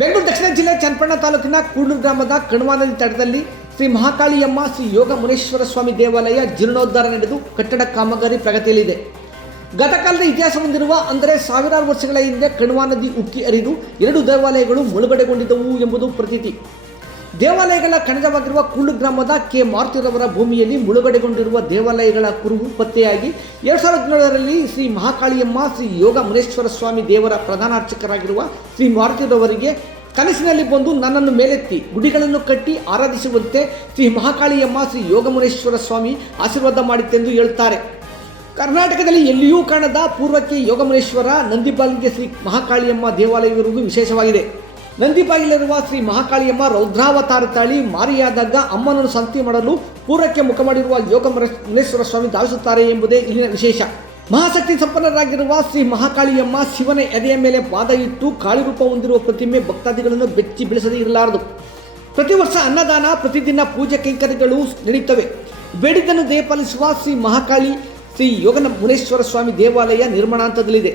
ಬೆಂಗಳೂರು ದಕ್ಷಿಣ ಜಿಲ್ಲೆ ಚನ್ನಪಟ್ಟಣ ತಾಲೂಕಿನ ಕೂಡ್ಲೂರು ಗ್ರಾಮದ ಕಣ್ವ ನದಿ ತಟದಲ್ಲಿ ಶ್ರೀ ಮಹಾಕಾಳಿಯಮ್ಮ ಶ್ರೀ ಯೋಗ ಮುನೇಶ್ವರ ಸ್ವಾಮಿ ದೇವಾಲಯ ಜೀರ್ಣೋದ್ಧಾರ ನಡೆದು ಕಟ್ಟಡ ಕಾಮಗಾರಿ ಪ್ರಗತಿಯಲ್ಲಿದೆ. ಗತಕಾಲದ ಇತಿಹಾಸ ಹೊಂದಿರುವ ಅಂದರೆ ಸಾವಿರಾರು ವರ್ಷಗಳ ಹಿಂದೆ ಕಣ್ವ ನದಿ ಉಕ್ಕಿ ಹರಿದು 2 ದೇವಾಲಯಗಳು ಮುಳುಗಡೆಗೊಂಡಿದ್ದವು ಎಂಬುದು ಪ್ರತೀತಿ. ದೇವಾಲಯಗಳ ಕಣಜವಾಗಿರುವ ಕೂಡ್ಲೂರು ಗ್ರಾಮದ ಕೆ ಮಾರುತಿರವರ ಭೂಮಿಯಲ್ಲಿ ಮುಳುಗಡೆಗೊಂಡಿರುವ ದೇವಾಲಯಗಳ ಕುರುಹು ಪತ್ತೆಯಾಗಿ 2017ರಲ್ಲಿ ಶ್ರೀ ಮಹಾಕಾಳಿಯಮ್ಮ ಶ್ರೀ ಯೋಗ ಮುನೇಶ್ವರ ಸ್ವಾಮಿ ದೇವರ ಪ್ರಧಾನ ಅರ್ಚಕರಾಗಿರುವ ಶ್ರೀ ಮಾರುತಿರವರಿಗೆ ಕನಸಿನಲ್ಲಿ ಬಂದು ನನ್ನನ್ನು ಮೇಲೆತ್ತಿ ಗುಡಿಗಳನ್ನು ಕಟ್ಟಿ ಆರಾಧಿಸುವಂತೆ ಶ್ರೀ ಮಹಾಕಾಳಿಯಮ್ಮ ಶ್ರೀ ಯೋಗ ಮುನೇಶ್ವರ ಸ್ವಾಮಿ ಆಶೀರ್ವಾದ ಮಾಡಿತ್ತೆಂದು ಹೇಳುತ್ತಾರೆ. ಕರ್ನಾಟಕದಲ್ಲಿ ಎಲ್ಲಿಯೂ ಕಾಣದ ಪೂರ್ವಕ್ಕೆ ಯೋಗಮುನೇಶ್ವರ ನಂದಿಬಾಗಿಲಿಗೆ ಶ್ರೀ ಮಹಾಕಾಳಿಯಮ್ಮ ದೇವಾಲಯವಿರುವುದು ವಿಶೇಷವಾಗಿದೆ. ನಂದಿಬಾಗಿಲಿರುವ ಶ್ರೀ ಮಹಾಕಾಳಿಯಮ್ಮ ರೌದ್ರಾವತಾರ ತಾಳಿ ಮಾರಿಯಾದಾಗ ಅಮ್ಮನನ್ನು ಸಂತಿ ಮಾಡಲು ಪೂರ್ವಕ್ಕೆ ಮುಖ ಮಾಡಿರುವ ಯೋಗ ಮುನೇಶ್ವರ ಸ್ವಾಮಿ ಧಾವಿಸುತ್ತಾರೆ ಎಂಬುದೇ ಇಲ್ಲಿನ ವಿಶೇಷ. ಮಹಾಶಕ್ತಿ ಸಂಪನ್ನರಾಗಿರುವ ಶ್ರೀ ಮಹಾಕಾಳಿಯಮ್ಮ ಶಿವನ ಎದೆಯ ಮೇಲೆ ಪಾದ ಇಟ್ಟು ಕಾಳಿ ರೂಪ ಹೊಂದಿರುವ ಪ್ರತಿಮೆ ಭಕ್ತಾದಿಗಳನ್ನು ಬೆಚ್ಚಿ ಬೀಳಿಸದೇ ಇರಲಾರದು. ಪ್ರತಿ ವರ್ಷ ಅನ್ನದಾನ, ಪ್ರತಿದಿನ ಪೂಜೆ ಕೈಂಕರ್ಯಗಳು ನಡೆಯುತ್ತವೆ. ಬೇಡಿದ್ದನ್ನು ದಯಪಾಲಿಸುವ ಶ್ರೀ ಮಹಾಕಾಳಿ ಶ್ರೀ ಯೋಗ ಮುನೇಶ್ವರ ಸ್ವಾಮಿ ದೇವಾಲಯ ನಿರ್ಮಾಣಾಂತದಲ್ಲಿದೆ.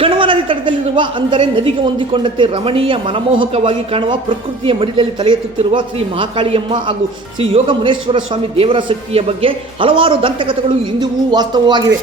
ಕಣ್ವ ನದಿ ತಟದಲ್ಲಿರುವ ಅಂದರೆ ನದಿಗೆ ಹೊಂದಿಕೊಂಡಂತೆ ರಮಣೀಯ ಮನಮೋಹಕವಾಗಿ ಕಾಣುವ ಪ್ರಕೃತಿಯ ಮಡಿಲಲ್ಲಿ ತಲೆ ಎತ್ತುತ್ತಿರುವ ಶ್ರೀ ಮಹಾಕಾಳಿಯಮ್ಮ ಹಾಗೂ ಶ್ರೀ ಯೋಗ ಮುನೇಶ್ವರ ಸ್ವಾಮಿ ದೇವರ ಶಕ್ತಿಯ ಬಗ್ಗೆ ಹಲವಾರು ದಂತಕಥೆಗಳು ಇಂದಿಗೂ ವಾಸ್ತವವಾಗಿವೆ.